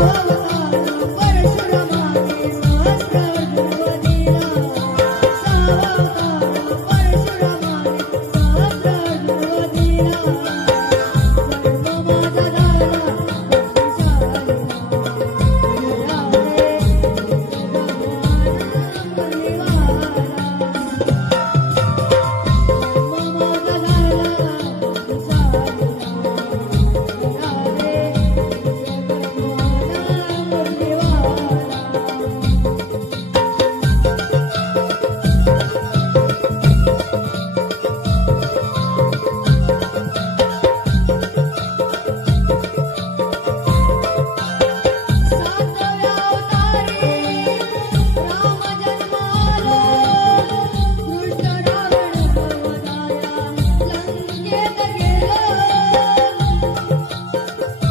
Oh you